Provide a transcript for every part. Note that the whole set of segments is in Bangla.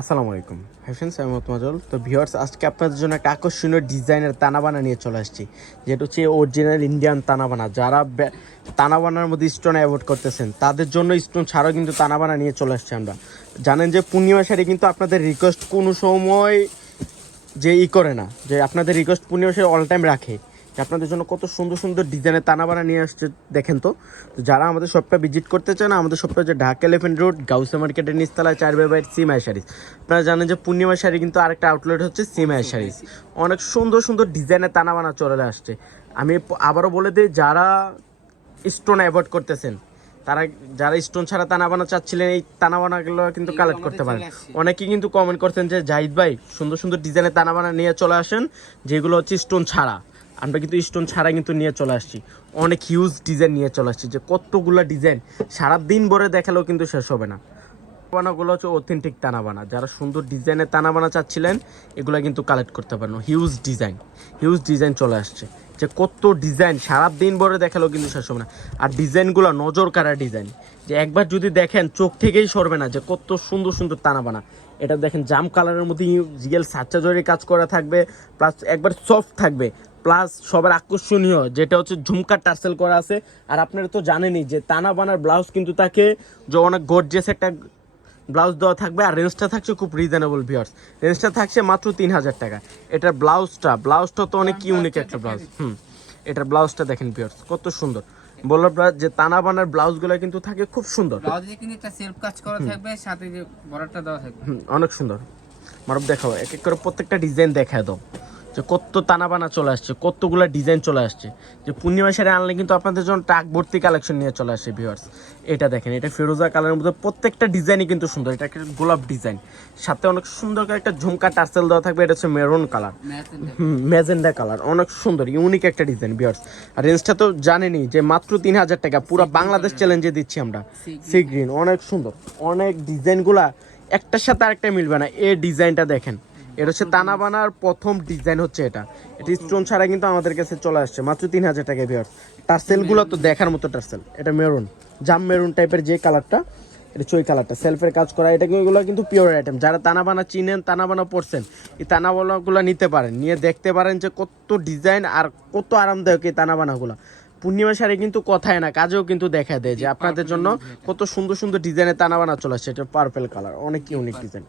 আসসালামু আলাইকুম ফ্রেন্ডস, আমি মতমাজল। তো ভিউয়ার্স, আজকে আপনাদের জন্য একটা আকর্ষণীয় ডিজাইনের তানাবানা নিয়ে চলে আসছি, যেটা হচ্ছে অরিজিনাল ইন্ডিয়ান তানাবানা। যারা তানাবানার মধ্যে স্টোন অ্যাভয়েড করতেছেন তাদের জন্য স্টোন ছাড়াও কিন্তু তানাবানা নিয়ে চলে আসছি আমরা। জানেন যে পূর্ণিমা শাড়ি কিন্তু আপনাদের রিকোয়েস্ট কোনো সময় যে করে না, যে আপনাদের রিকোয়েস্ট পূর্ণিমা শাড়ি অল টাইম রাখে, যে আপনাদের জন্য কত সুন্দর সুন্দর ডিজাইনের তানাবানা নিয়ে আসছে দেখেন। তো যারা আমাদের শপটা ভিজিট করতে চান, আমাদের শপটা হচ্ছে ঢাকা এলিফ্যান্ট রোড গাউসা মার্কেটের নিচতলায় 4/2 সিমাই শাড়ি। আপনারা জানেন যে পূর্ণিমা শাড়ি কিন্তু আরেকটা আউটলেট হচ্ছে সিমাই শাড়ি। অনেক সুন্দর সুন্দর ডিজাইনের তানাবানা চলে আসছে। আমি আবারও বলে দিই, যারা স্টোন অ্যাভয়েড করতেছেন, তারা যারা স্টোন ছাড়া তানাবানা চাচ্ছিলেন, এই তানাবানাগুলো কিন্তু কালেক্ট করতে পারেন। অনেকেই কিন্তু কমেন্ট করতেন যে জাহিদ ভাই সুন্দর সুন্দর ডিজাইনের তানাবানা নিয়ে চলে আসেন, যেগুলো হচ্ছে স্টোন ছাড়া। আমরা কিন্তু স্টোন ছাড়া কিন্তু নিয়ে চলে আসছি, অনেক হিউজ ডিজাইন নিয়ে চলে আসছি, যে কতগুলো ডিজাইন সারাদিন ভরে দেখালেও কিন্তু শেষ হবে না। তানাবানাগুলো হচ্ছে অথেন্টিক তানাবানা। যারা সুন্দর ডিজাইনের তানাবানা চাচ্ছিলেন, এগুলো কিন্তু কালেক্ট করতে পারেন। হিউজ ডিজাইন চলে আসছে, যে কত ডিজাইন সারাদিন ভরে দেখালেও কিন্তু শেষ হবে না। আর ডিজাইনগুলো নজর কাড়া ডিজাইন, যে একবার যদি দেখেন চোখ থেকেই সরবে না, যে কত সুন্দর সুন্দর তানাবানা। এটা দেখেন জাম কালারের মধ্যে রিয়েল সাচ্চা জরির কাজ করা থাকবে, প্লাস একবার সফট থাকবে, প্লাস সবার আকর্ষণীয় যেটা হচ্ছে ঝুমকা টার্সেল করা আছে। আর আপনারা তো জানেনই যে তানাবানার ব্লাউজ কিন্তু তাকে যে অনেক গর্জিয়াস একটা ব্লাউজ দেওয়া থাকবে। আর রেঞ্জটা থাকছে খুব রিজনেবল ভিউয়ার্স, রেঞ্জটা থাকছে মাত্র 3000 টাকা। এটার ব্লাউজটা তো অনেক ইউনিক একটা ব্লাউজ। এটার ব্লাউজটা দেখেন ভিউয়ার্স, কত সুন্দর। বললাম যে তানাবানার ব্লাউজগুলো কিন্তু থাকে খুব সুন্দর, ব্লাউজে কিন্তু একটা সেলফ কাজ করা থাকবে, সাথে যে বর্ডারটা দেওয়া থাকবে। অনেক সুন্দর। মারব দেখাও, এক এক করে প্রত্যেকটা ডিজাইন দেখায় দাও, যে কত তানাবানা চলে আসছে, কতগুলো ডিজাইন চলে আসছে। যে পূর্ণিমা শাড়ি আনলে কিন্তু আপনাদের জন্য টাক ভর্তি কালেকশন নিয়ে চলে আসে ভিউয়ার্স। এটা দেখেন, এটা ফিরোজা কালারের মধ্যে প্রত্যেকটা ডিজাইনই কিন্তু সুন্দর। এটা একটা গোলাপ ডিজাইন, সাথে অনেক সুন্দর করে একটা ঝুমকা টার্সেল দেওয়া থাকবে। এটা হচ্ছে মেরুন কালার, ম্যাজেন্ডা কালার, অনেক সুন্দর ইউনিক একটা ডিজাইন ভিউয়ার্স। আর রেঞ্জটা তো জানেনই যে মাত্র 3000 টাকা, পুরো বাংলাদেশ চ্যালেঞ্জে দিচ্ছি আমরা। সি গ্রিন, অনেক সুন্দর, অনেক ডিজাইনগুলা একটার সাথে আরেকটা মিলবে না। এই ডিজাইনটা দেখেন, এটা হচ্ছে তানাবানার প্রথম ডিজাইন হচ্ছে এটা। এটা স্টোন ছাড়া কিন্তু আমাদের কাছে চলে আসছে মাত্র 3000 টাকায় ভিউয়ার্স। টার্সেলগুলো তো দেখার মতো টার্সেল। এটা মেরুন, জাম মেরুন টাইপের যে কালারটা, এটা চই কালারটা সেলফের কাজ করা। এটা এগুলো কিন্তু পিওর আইটেম। যারা তানাবানা চিনেন, তানাবানা পড়ছেন, এই তানাবানাগুলো নিতে পারেন, নিয়ে দেখতে পারেন যে কত ডিজাইন আর কত আরামদায়ক এই তানাবানাগুলো। পূর্ণিমা শাড়ি কিন্তু কথায় না, কাজেও কিন্তু দেখা দেয় যে আপনাদের জন্য কত সুন্দর সুন্দর ডিজাইনের তানাবানা চলে আসছে। এটা পার্পেল কালার, অনেক ইউনিক ডিজাইন।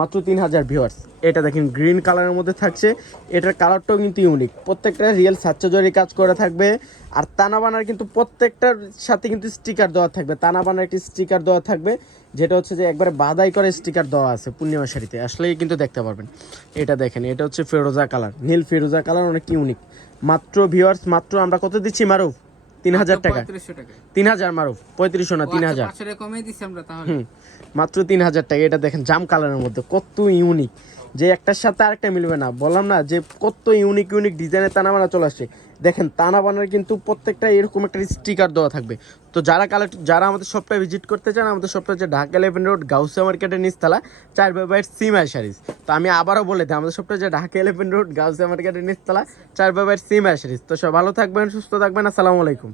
মাত্র 3000 ভিউয়ার্স। এটা দেখেন গ্রিন কালারের মধ্যে থাকছে, এটার কালারটাও কিন্তু ইউনিক। প্রত্যেকটা রিয়েল সাচ্চা জরি কাজ করা থাকবে। আর তানাবানার কিন্তু প্রত্যেকটার সাথে কিন্তু স্টিকার দেওয়া থাকবে। তানাবানার একটি স্টিকার দেওয়া থাকবে, যেটা হচ্ছে যে একবারে বাদাই করে স্টিকার দেওয়া আছে পূর্ণিমা শাড়িতে, আসলেই কিন্তু দেখতে পারবেন। এটা দেখেন, এটা হচ্ছে ফিরোজা কালার, নীল ফিরোজা কালার, অনেক ইউনিক। মাত্র ভিউয়ার্স, মাত্র আমরা কত দিচ্ছি মারুফ? 3000 টাকা। 3000 মারুফ, 3500 না 3000। মাত্র 3000 টাকা। এটা দেখেন জাম কালারের মধ্যে কত ইউনিক, যে একটার সাথে আরেকটা মিলবে না। বললাম না যে কত ইউনিক ডিজাইনের তানাবানা চলে আসছে। দেখেন তানাবানার কিন্তু প্রত্যেকটা এরকম একটা স্টিকার দেওয়া থাকবে। তো যারা আমাদের শপটা ভিজিট করতে চান, আমাদের শপটা হচ্ছে ঢাকা এলিফ্যান্ট রোড গাউসিয়া মার্কেটের নিচতলা 4/2 সিমাই শাড়িজ। তো আমি আবারও বলে দিই, আমাদের শপটা হচ্ছে ঢাকা এলিফ্যান্ট রোড গাউসিয়া মার্কেটের নিচতলা 4/2 সিমাই শাড়িজ। তো সব ভালো থাকবেন, সুস্থ থাকবেন, আসসালামু আলাইকুম।